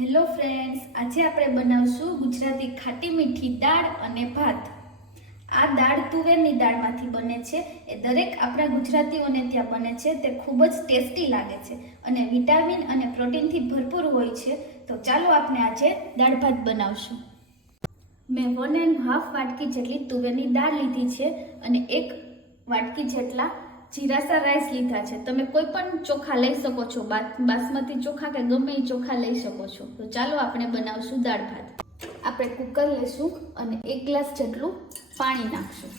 Hello friends, આજે આપણે બનાવશું ગુજરાતી ખાટી મીઠી દાળ અને ભાત. આ દાળ તુવેરની દાળમાંથી બને છે. એ દરેક આપણા ગુજરાતીઓને ત્યાં બને છે. તે ખૂબ જ ટેસ્ટી લાગે છે અને વિટામિન અને પ્રોટીનથી ભરપૂર હોય છે. તો ચાલો આપણે આજે દાળ ભાત બનાવશું. મેં વન એન્ડ હાફ વાટકી જેટલી તુવેરની દાળ લીધી છે અને એક વાટકી જેટલા જીરાસા રાઈસ લીધા છે. તમે કોઈ પણ ચોખા લઈ શકો છો. બાસ- બાસમતી ચોખા કે ગમે એ ચોખા લઈ શકો છો. તો ચાલો આપણે બનાવશું દાળ ભાત. આપણે કુકર લેશું અને એક ગ્લાસ જેટલું પાણી નાખશું.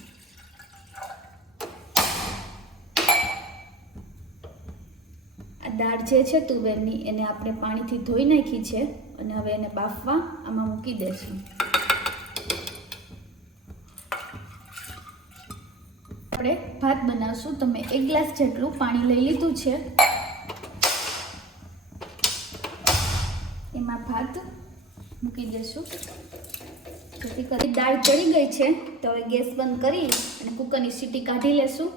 આ દાળ જે છે તુવેરની એને આપણે પાણીથી ધોઈ નાખી છે અને હવે એને બાફવા આમાં મૂકી દેશું. આપણે ભાત બનાવશું. તો મેં એક ગ્લાસ જેટલું પાણી લઈ લીધું છે. એમાં ભાત મૂકી દઈશું. જેથી કરી દાળ ચડી ગઈ છે. તો હવે ગેસ બંધ કરી અને કુકરની સીટી કાઢી લેશું.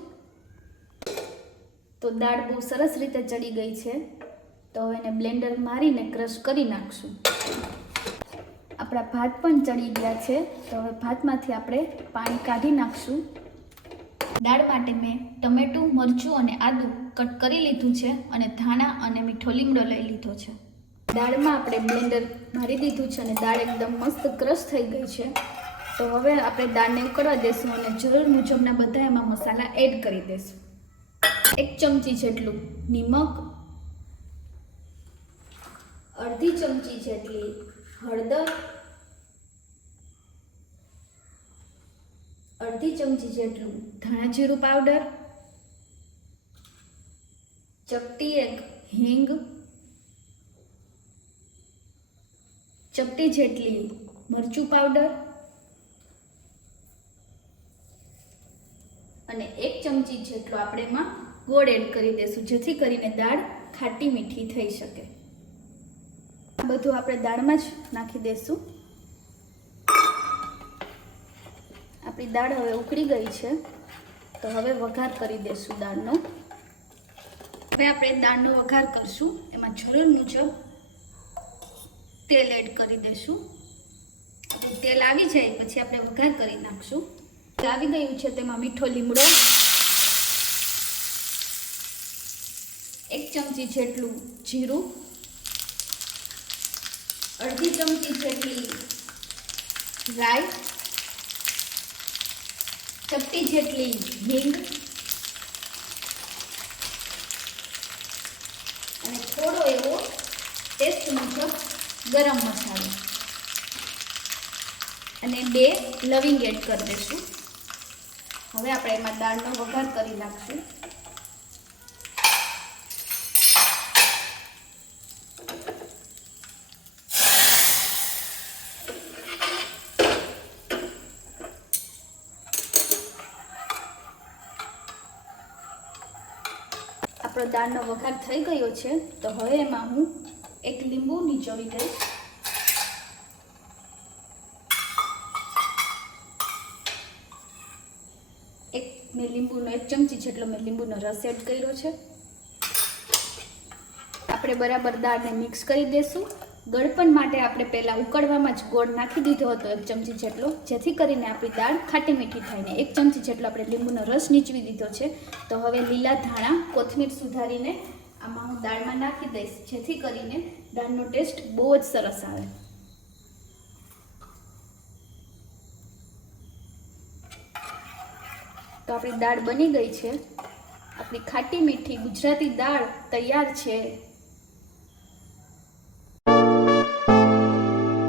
તો દાળ બહુ સરસ રીતે ચડી ગઈ છે. તો હવે એને બ્લેન્ડર મારીને ક્રશ કરી નાખશું. આપણા ભાત પણ ચડી ગયા છે. તો હવે ભાતમાંથી આપણે પાણી કાઢી નાખશું. દાળ માટે મેં ટમેટું, મરચું અને આદુ કટ કરી લીધું છે અને ધાણા અને મીઠો લીમડો લઈ લીધો છે. દાળમાં આપણે બ્લેન્ડર મારી દીધું છે અને દાળ એકદમ મસ્ત ક્રશ થઈ ગઈ છે. તો હવે આપણે દાળને ઉકળવા દેશું અને જરૂર મુજબના બધા એમાં મસાલા એડ કરી દઈશું એક ચમચી જેટલું નિમક, અડધી ચમચી જેટલી હળદર અડધી ચમચી જેટલું. ધાણા જીરું પાવડર ચપટી એક. હિંગ. ચપટી જેટલી. મરચું પાવડર અને એક ચમચી જેટલો આપણે એમાં ગોળ એડ કરી દઈશું જેથી કરીને દાળ ખાટી મીઠી થઈ શકે. બધું આપણે દાળમાં જ નાખી દઈશું આપણી દાળ હવે ઉકળી ગઈ છે. તો હવે વઘાર કરી દઈશું દાળનો. હવે આપણે દાળનો વઘાર કરશું. એમાં જરૂર મુજબ તેલ એડ કરી દઈશું તેલ આવી જાય પછી આપણે વઘાર કરી નાખશું. આવી ગયું છે તેમાં મીઠો લીમડો, એક ચમચી જેટલું જીરું, અડધી ચમચી જેટલી રાઈ ચપટી જેટલી હિંગ અને થોડો એવો ટેસ્ટ મુજબ ગરમ મસાલો. અને બે લવિંગ એડ કરી દઈશું. હવે આપણે એમાં દાળનો વઘાર કરી નાખશું. આપણો દાળનો વઘાર થઈ ગયો છે, તો હવે એમાં હું એક લીંબુ નીચોવી દઈશ. એક મેં લીંબુનો એક ચમચી જેટલો મેં લીંબુનો રસ એડ કર્યો છે. આપણે બરાબર દાળને મિક્સ કરી દઈશું ગળપણ માટે આપણે પહેલાં ઉકળવામાં જ ગોળ નાખી દીધો હતો એક ચમચી જેટલો. જેથી કરીને આપણી દાળ ખાટી મીઠી થાય ને એક ચમચી જેટલો આપણે લીંબુનો રસ નીચવી દીધો છે. તો હવે લીલા ધાણા, કોથમીર સુધારીને આમાં હું દાળમાં નાખી દઈશ. જેથી કરીને દાળનો ટેસ્ટ બહુ જ સરસ આવે. તો આપણી દાળ બની ગઈ છે. આપણી ખાટી મીઠી ગુજરાતી દાળ તૈયાર છે.